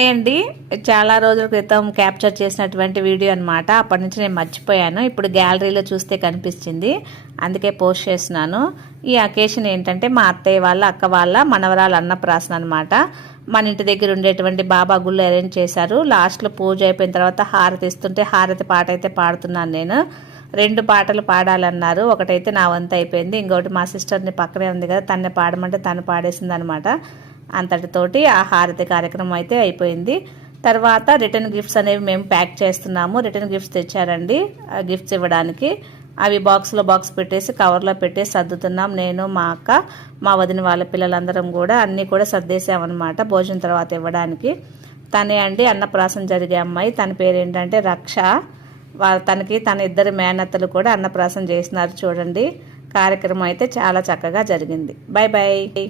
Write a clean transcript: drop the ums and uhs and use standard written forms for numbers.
Hi అండి. చాలా రోజుల క్రితం క్యాప్చర్ చేసినటువంటి వీడియో అనమాట. అప్పటి నుంచి నేను మర్చిపోయాను. ఇప్పుడు గ్యాలరీలో చూస్తే కనిపించింది, అందుకే పోస్ట్ చేస్తున్నాను. ఈ అకేషన్ ఏంటంటే మా అత్తయ్య వాళ్ళ అక్క వాళ్ళ మనవరాలు అన్నప్రాసన అనమాట. మన ఇంటి దగ్గర ఉండేటువంటి బాబా గుళ్ళు అరేంజ్ చేశారు. లాస్ట్లో పూజ అయిపోయిన తర్వాత హారతి ఇస్తుంటే హారతి పాట అయితే పాడుతున్నాను నేను. 2 పాటలు పాడాలన్నారు. ఒకటైతే నా వంతు అయిపోయింది, ఇంకోటి మా సిస్టర్ని పక్కనే ఉంది కదా, తన్నే పాడమంటే తను పాడేసింది అనమాట. అంతటితోటి ఆ హారతి కార్యక్రమం అయితే అయిపోయింది. తర్వాత రిటర్న్ గిఫ్ట్స్ అనేవి మేము ప్యాక్ చేస్తున్నాము. రిటర్న్ గిఫ్ట్స్ తెచ్చారండి గిఫ్ట్స్ ఇవ్వడానికి. అవి బాక్స్ పెట్టేసి కవర్లో పెట్టేసి సర్దుతున్నాం. నేను, మా అక్క, మా వదిన వాళ్ళ పిల్లలందరం కూడా అన్నీ కూడా సర్దేశామన్నమాట భోజనం తర్వాత ఇవ్వడానికి. తనే అండి అన్నప్రాసం జరిగే అమ్మాయి. తన పేరు ఏంటంటే రక్ష. తనకి తన 2 మేనత్తలు కూడా అన్నప్రాసం చేసినారు. చూడండి, కార్యక్రమం అయితే చాలా చక్కగా జరిగింది. Bye bye.